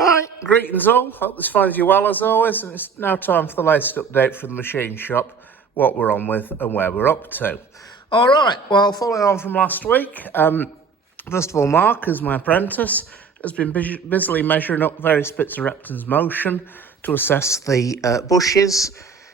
Right, greetings all. Hope this finds you well as always, and it's now time for the latest update from the machine shop, what we're on with and where we're up to. All right, well, following on from last week, first of all, Mark, as my apprentice, has been busily measuring up various bits of Repton's motion to assess the bushes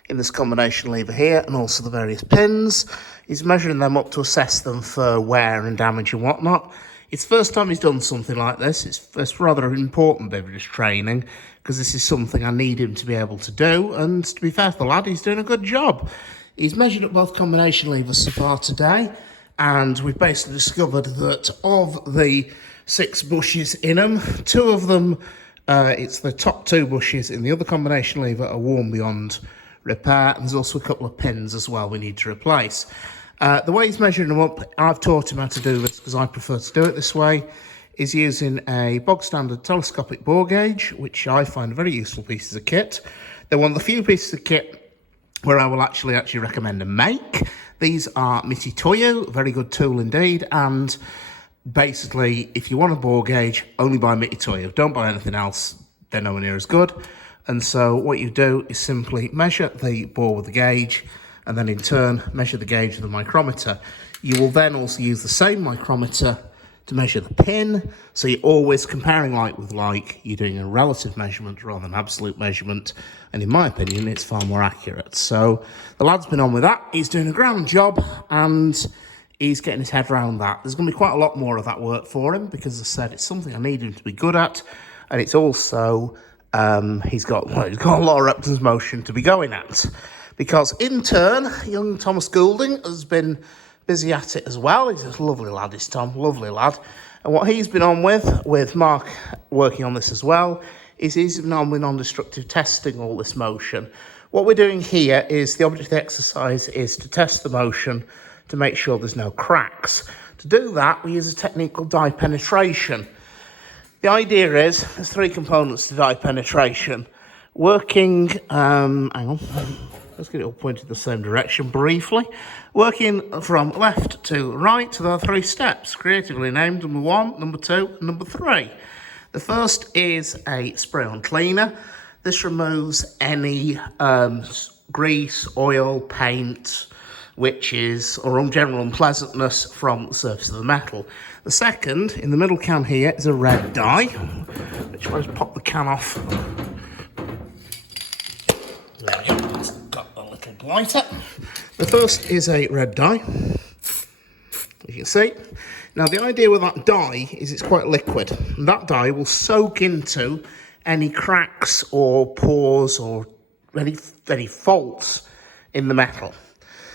in this combination lever here and also the various pins. He's measuring them up to assess them for wear and damage and whatnot. It's the first time he's done something like this. It's rather an important bit of his training because this is something I need him to be able to do. And to be fair to the lad, he's doing a good job. He's measured up both combination levers so far today, and we've basically discovered that of the 6 bushes in them, 2 of them, it's the top 2 bushes in the other combination lever are worn beyond repair, and there's also a couple of pins as well we need to replace. The way he's measuring them up, I've taught him how to do this because I prefer to do it this way, is using a bog standard telescopic bore gauge, which I find a very useful piece of kit. They're one of the few pieces of kit where I will actually recommend a make. These are Mitutoyo, very good tool indeed, and basically if you want a bore gauge, only buy Mitutoyo. Don't buy anything else, they're nowhere near as good. And so what you do is simply measure the bore with the gauge, and then in turn measure the gauge with the micrometer. You will then also use the same micrometer to measure the pin, so you're always comparing like with like. You're doing a relative measurement rather than absolute measurement, and in my opinion it's far more accurate. So the lad's been on with that, he's doing a grand job, and he's getting his head around that. There's going to be quite a lot more of that work for him, because as I said, it's something I need him to be good at, and it's also he's got a lot of Repton's motion to be going at. Because in turn, young Thomas Goulding has been busy at it as well. He's a lovely lad, is Tom, lovely lad. And what he's been on with Mark working on this as well, is he's been on with non-destructive testing all this motion. What we're doing here is the object of the exercise is to test the motion to make sure there's no cracks. To do that, we use a technique called dye penetration. The idea is, there's 3 components to dye penetration. Working, hang on. Let's get it all pointed in the same direction briefly. Working from left to right, there are 3 steps, creatively named number 1, number 2, and number 3. The first is a spray-on cleaner. This removes any grease, oil, paint, witches, or general unpleasantness from the surface of the metal. The second, in the middle can here, is a red dye, which I'll just pop the can off. There we go, it's got a little lighter. The first is a red dye, as you can see. Now the idea with that dye is it's quite liquid, and that dye will soak into any cracks or pores or any faults in the metal.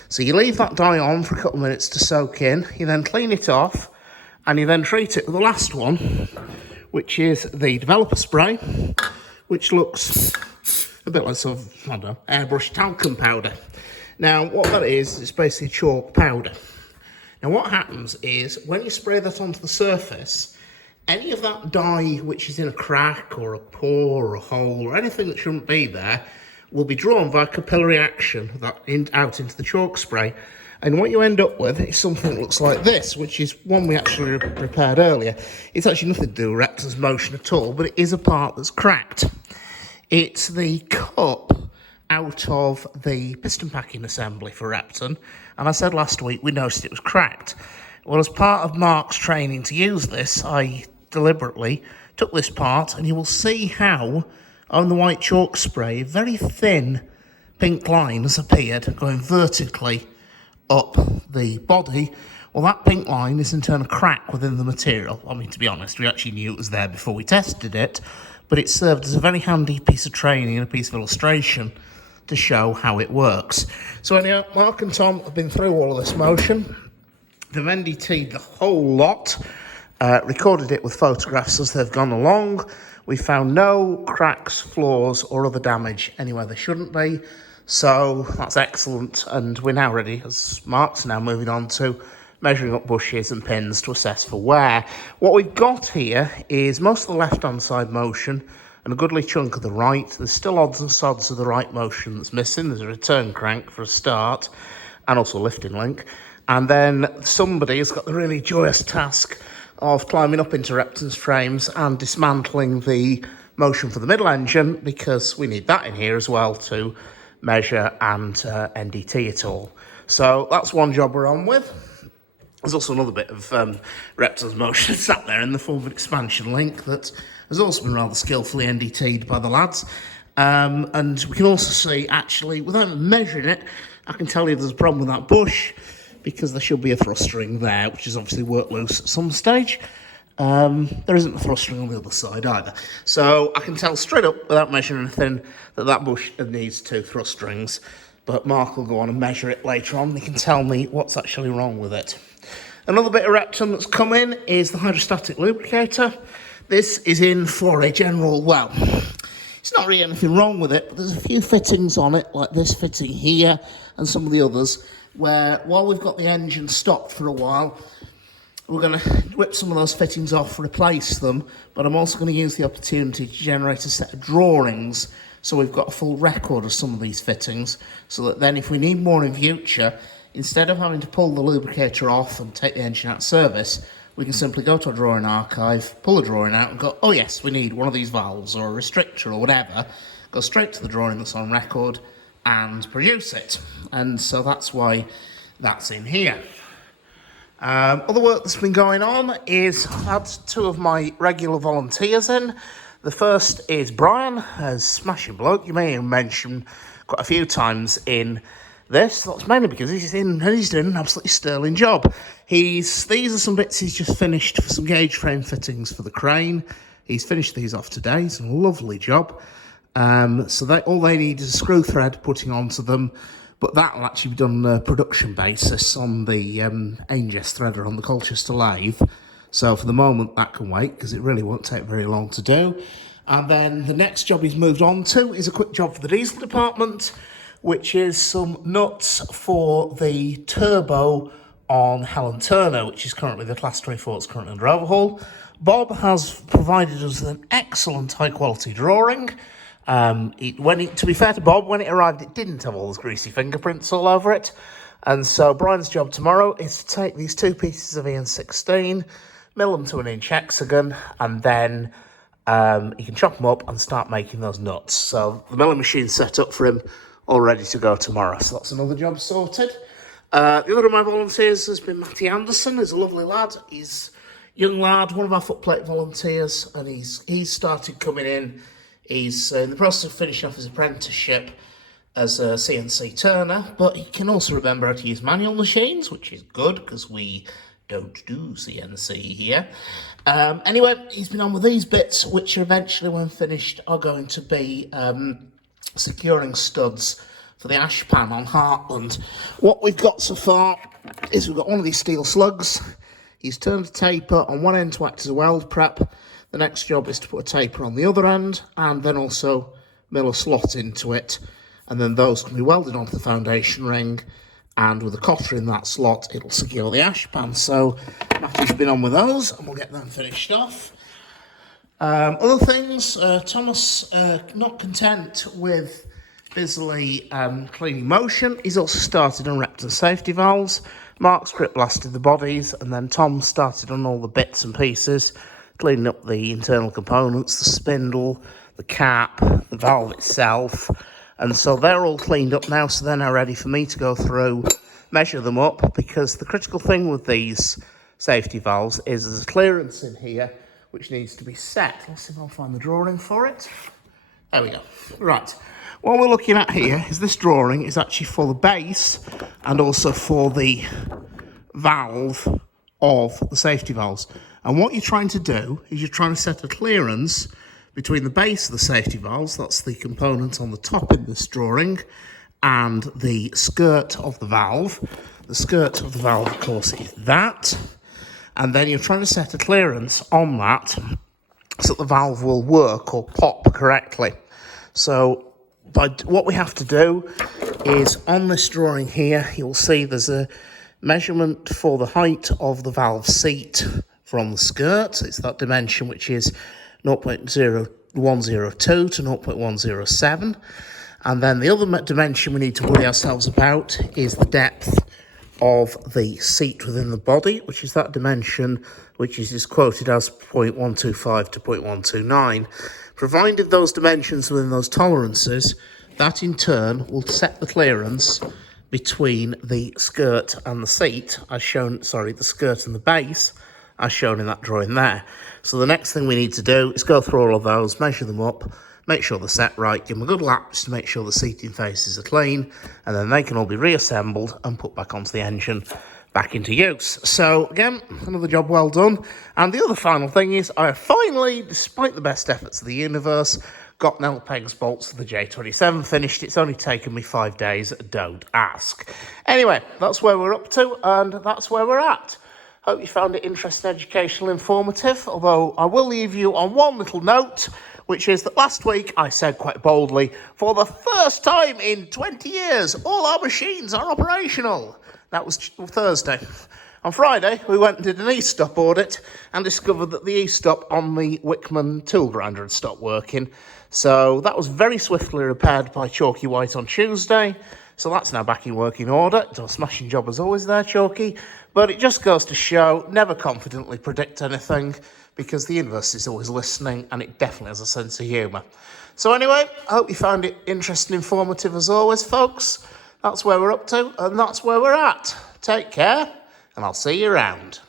So you leave that dye on for a couple of minutes to soak in, you then clean it off, and you then treat it with the last one, which is the developer spray, which looks a bit like sort of, I don't know, airbrush talcum powder. Now, what that is, it's basically chalk powder. Now, what happens is, when you spray that onto the surface, any of that dye which is in a crack or a pore or a hole or anything that shouldn't be there will be drawn via capillary action out into the chalk spray. And what you end up with is something that looks like this, which is one we actually prepared earlier. It's actually nothing to do with Repton's motion at all, but it is a part that's cracked. It's the cup out of the piston packing assembly for Repton, and I said last week we noticed it was cracked. Well, as part of Mark's training to use this, I deliberately took this part, and you will see how on the white chalk spray, very thin pink line has appeared going vertically up the body. Well, that pink line is in turn a crack within the material. I mean, to be honest, we actually knew it was there before we tested it, but it served as a very handy piece of training and a piece of illustration to show how it works. So anyway, Mark and Tom have been through all of this motion. They've NDT'd the whole lot, recorded it with photographs as they've gone along. We found no cracks, flaws, or other damage anywhere there shouldn't be. So that's excellent, and we're now ready, as Mark's now moving on to measuring up bushes and pins to assess for wear. What we've got here is most of the left-hand side motion and a goodly chunk of the right. There's still odds and sods of the right motion that's missing. There's a return crank for a start, and also a lifting link. And then somebody has got the really joyous task of climbing up into Repton's frames and dismantling the motion for the middle engine, because we need that in here as well to measure and NDT it all. So that's one job we're on with. There's also another bit of Reptile's motion sat there in the form of an expansion link that has also been rather skillfully NDT'd by the lads. And we can also see, actually, without measuring it, I can tell you there's a problem with that bush, because there should be a thrust ring there, which is obviously worked loose at some stage. There isn't a thrust ring on the other side either. So I can tell straight up, without measuring anything, that bush needs 2 thrust rings. But Mark will go on and measure it later on, and he can tell me what's actually wrong with it. Another bit of Reptile that's come in is the hydrostatic lubricator. This is in for a general, well, it's not really anything wrong with it, but there's a few fittings on it, like this fitting here and some of the others, where while we've got the engine stopped for a while, we're going to whip some of those fittings off, replace them, but I'm also going to use the opportunity to generate a set of drawings so we've got a full record of some of these fittings, so that then if we need more in future, instead of having to pull the lubricator off and take the engine out of service, we can simply go to our drawing archive, pull a drawing out and go, oh yes, we need one of these valves or a restrictor or whatever, go straight to the drawing that's on record and produce it. And so that's why that's in here. Other work that's been going on is I've had 2 of my regular volunteers in. The first is Brian, a smashing bloke. You may have mentioned quite a few times in this. That's mainly because he's in and he's doing an absolutely sterling job. These are some bits he's just finished for some gauge frame fittings for the crane. He's finished these off today. It's a lovely job. So all they need is a screw thread putting onto them, but that'll actually be done on a production basis on the Ainges threader on the Colchester lathe. So for the moment that can wait, because it really won't take very long to do. And then the next job he's moved on to is a quick job for the diesel department, which is some nuts for the turbo on Helen Turner, which is currently the Class 24, it's currently under overhaul. Bob has provided us with an excellent high-quality drawing. To be fair to Bob, when it arrived, it didn't have all those greasy fingerprints all over it. And so Brian's job tomorrow is to take these 2 pieces of EN16, mill them to an inch hexagon, and then he can chop them up and start making those nuts. So the milling machine's set up for him, all ready to go tomorrow. So that's another job sorted. The other of my volunteers has been Matty Anderson. He's a lovely lad. He's a young lad, one of our footplate volunteers, and he's started coming in. He's in the process of finishing off his apprenticeship as a CNC turner, but he can also remember how to use manual machines, which is good because we don't do CNC here. Anyway, he's been on with these bits, which eventually, when finished, are going to be securing studs for the ash pan on Heartland. What we've got so far is we've got one of these steel slugs. He's turned a taper on one end to act as a weld prep. The next job is to put a taper on the other end and then also mill a slot into it. And then those can be welded onto the foundation ring, and with a cotter in that slot, it'll secure the ash pan. So Matthew's been on with those, and we'll get them finished off. Other things, Thomas, not content with busily cleaning motion, he's also started on Reptile safety valves. Mark's grip blasted the bodies, and then Tom started on all the bits and pieces, cleaning up the internal components, the spindle, the cap, the valve itself. And so they're all cleaned up now, so they're now ready for me to go through, measure them up, because the critical thing with these safety valves is there's a clearance in here which needs to be set. Let's see if I'll find the drawing for it. There we go. Right. What we're looking at here is this drawing is actually for the base and also for the valve of the safety valves. And what you're trying to do is you're trying to set a clearance between the base of the safety valves, that's the component on the top in this drawing, and the skirt of the valve. The skirt of the valve, of course, is that. And then you're trying to set a clearance on that so that the valve will work or pop correctly. So what we have to do is on this drawing here, you'll see there's a measurement for the height of the valve seat from the skirt. It's that dimension which is 0.0102 to 0.107. And then the other dimension we need to worry ourselves about is the depth of the seat within the body, which is that dimension which is quoted as 0.125 to 0.129, provided those dimensions within those tolerances, that in turn will set the clearance between the skirt and the seat, as shown, the skirt and the base, as shown in that drawing there. So the next thing we need to do is go through all of those, measure them up, make sure they're set right, give them a good lap just to make sure the seating faces are clean, and then they can all be reassembled and put back onto the engine, back into use. So again, another job well done. And the other final thing is I finally, despite the best efforts of the universe, got nail pegs bolts for the J27 finished. It's only taken me 5 days, don't ask. Anyway, that's where we're up to, and that's where we're at. Hope you found it interesting, educational, informative, although I will leave you on one little note, which is that last week I said quite boldly, for the first time in 20 years, all our machines are operational. That was Thursday. On Friday, we went and did an e-stop audit and discovered that the e-stop on the Wickman tool grinder had stopped working. So that was very swiftly repaired by Chalky White on Tuesday. So that's now back in working order. It's a smashing job as always there, Chalky. But it just goes to show, never confidently predict anything, because the universe is always listening and it definitely has a sense of humour. So anyway, I hope you found it interesting, informative as always, folks. That's where we're up to and that's where we're at. Take care and I'll see you around.